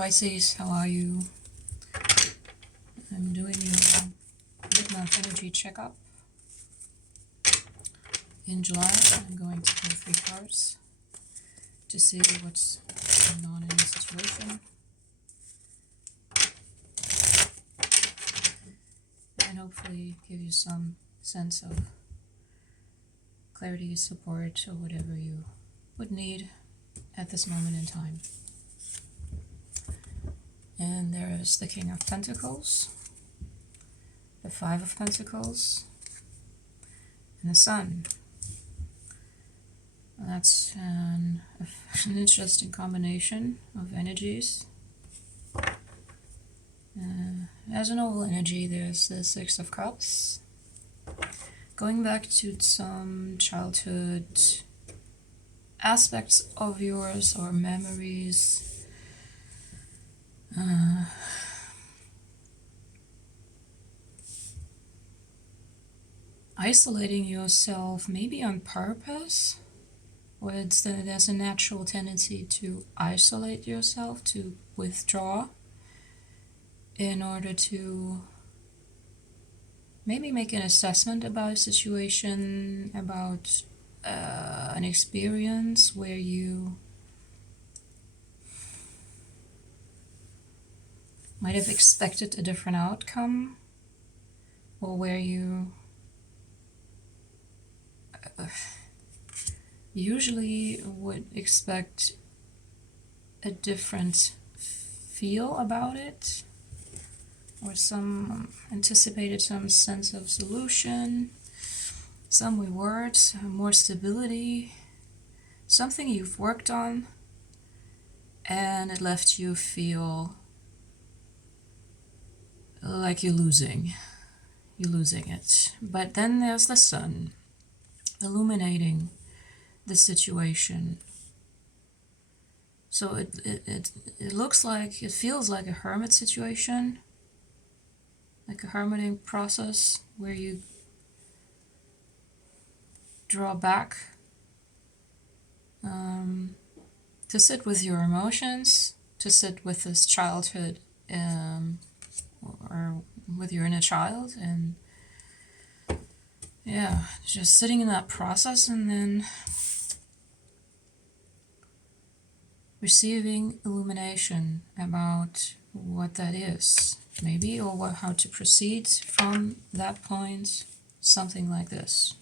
Pisces, how are you? I'm doing your mid-month energy checkup in July. I'm going to pull 3 cards to see what's going on in the situation. And hopefully give you some sense of clarity, support, or whatever you would need at this moment in time. And there is the King of Pentacles, the 5 of Pentacles, and the Sun. That's an interesting combination of energies. As an oval energy, there's the 6 of Cups. Going back to some childhood aspects of yours or memories. Isolating yourself, maybe on purpose, or there's a natural tendency to isolate yourself, to withdraw, in order to maybe make an assessment about a situation, about an experience where you might have expected a different outcome, or where you usually would expect a different feel about it, or anticipated some sense of solution, some reward, more stability, something you've worked on, and it left you feel like you're losing it. But then there's the Sun illuminating the situation. So it looks like, it feels like a hermit situation, like a hermiting process where you draw back to sit with your emotions, to sit with this childhood, or with your inner child, and yeah, just sitting in that process and then receiving illumination about what that is, maybe, or how to proceed from that point, something like this.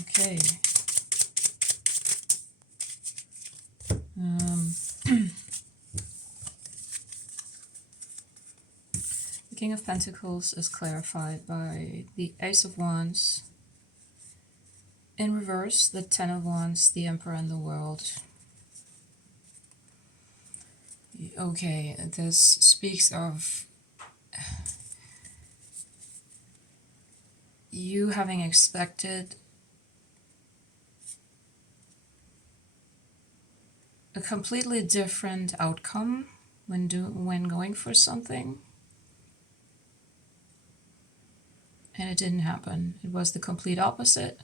Okay. The King of Pentacles is clarified by the Ace of Wands. In reverse, the 10 of Wands, the Emperor, and the World. Okay, this speaks of you having expected a completely different outcome when going for something, and it didn't happen. It was the complete opposite.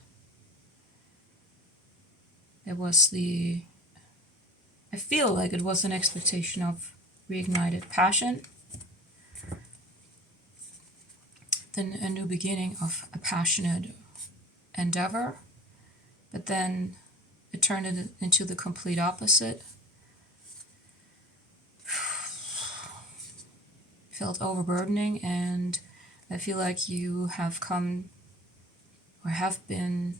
It was I feel like it was an expectation of reignited passion, then a new beginning of a passionate endeavor, but then it turned it into the complete opposite. Felt overburdening, and I feel like you have come, or have been,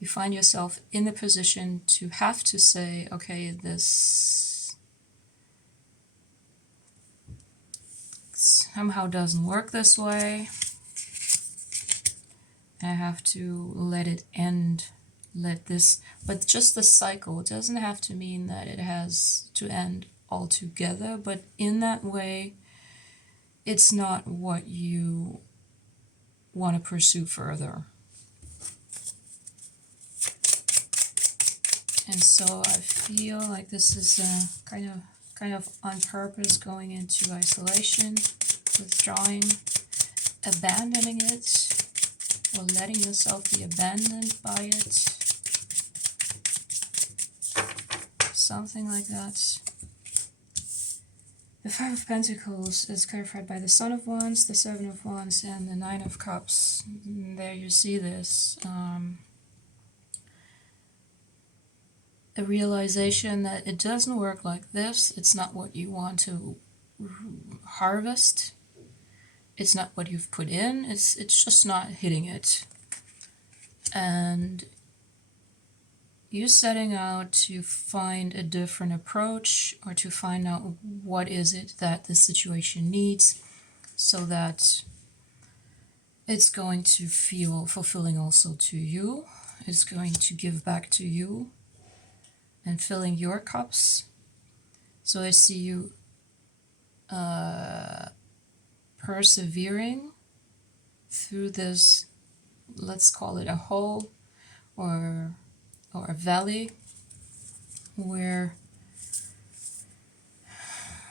you find yourself in the position to have to say, okay, this somehow doesn't work this way. I have to let it end, but just the cycle. It doesn't have to mean that it has to end altogether, but in that way, it's not what you want to pursue further. And so I feel like this is kind of on purpose, going into isolation, withdrawing, abandoning it, or letting yourself be abandoned by it. something like that. The Five of Pentacles is clarified by the Son of Wands, the Seven of Wands, and the Nine of Cups. And there you see this. A realization that it doesn't work like this. It's not what you want to harvest. It's not what you've put in. It's just not hitting it. And you're setting out to find a different approach, or to find out what is it that the situation needs, so that it's going to feel fulfilling also to you. It's going to give back to you and filling your cups. So I see you persevering through this, let's call it a hole or a valley, where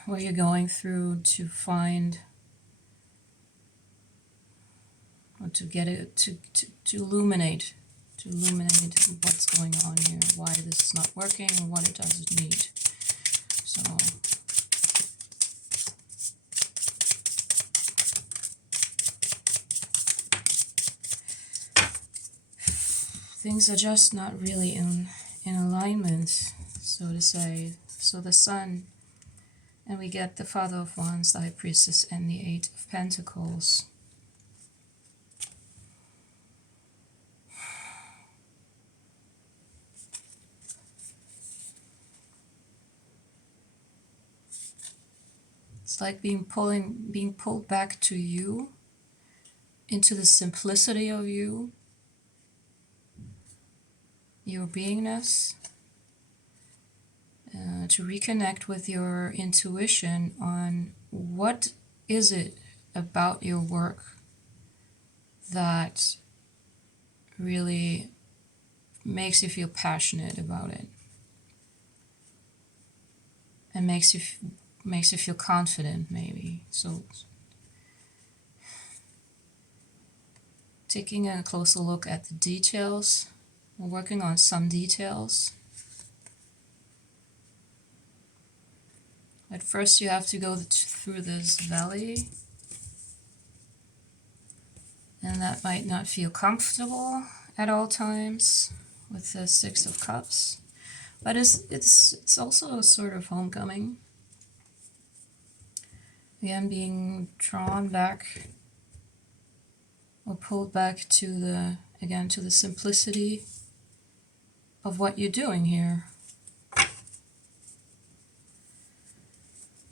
you're going through to find, or to get it to illuminate what's going on here, why this is not working, and what it doesn't need. So things are just not really in alignment, so to say. So the Sun, and we get the Father of Wands, the High Priestess, and the Eight of Pentacles. It's like being pulled back to you, into the simplicity of you, your beingness, to reconnect with your intuition on what is it about your work that really makes you feel passionate about it, and makes you feel confident, maybe. So taking a closer look at the details. We're working on some details. At first you have to go through this valley, and that might not feel comfortable at all times with the Six of Cups, but it's also a sort of homecoming. Again, being drawn back or pulled back to the simplicity of what you're doing here.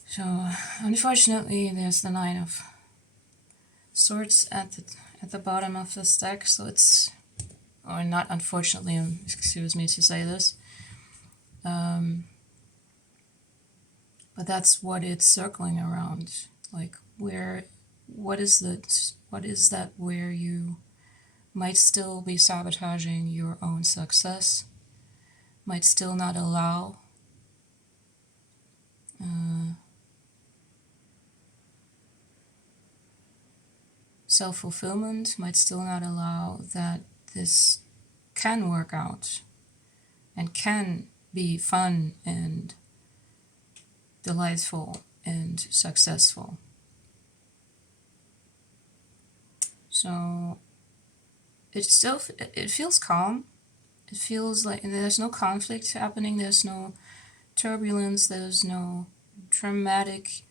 So unfortunately there's the Nine of Swords at the bottom of this deck, so it's, or not unfortunately, excuse me to say this, but that's what it's circling around. Like, what is that where you might still be sabotaging your own success, might still not allow self-fulfillment, might still not allow that this can work out and can be fun and delightful and successful. So it feels calm. It feels like there's no conflict happening, there's no turbulence, there's no dramatic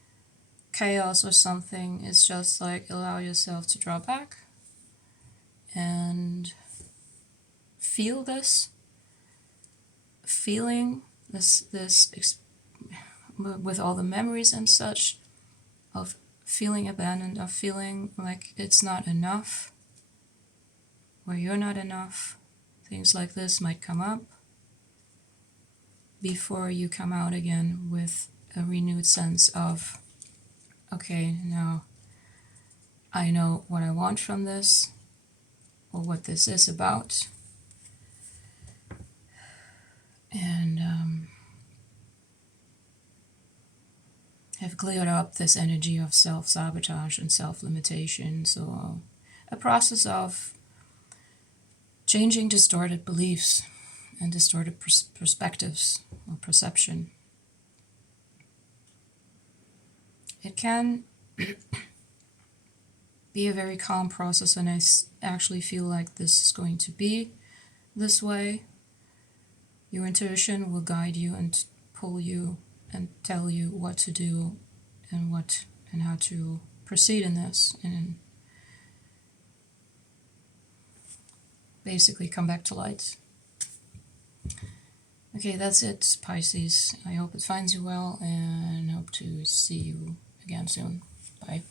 chaos or something. It's just like, allow yourself to draw back and feel this feeling, this with all the memories and such, of feeling abandoned, of feeling like it's not enough, or you're not enough. Things like this might come up before you come out again with a renewed sense of, okay, now I know what I want from this, or what this is about, and have cleared up this energy of self-sabotage and self-limitation. So a process of changing distorted beliefs and distorted perspectives or perception. It can be a very calm process, and I actually feel like this is going to be this way. Your intuition will guide you and pull you and tell you what to do and how to proceed in this, and basically come back to light. Okay, that's it, Pisces. I hope it finds you well, and hope to see you again soon. Bye.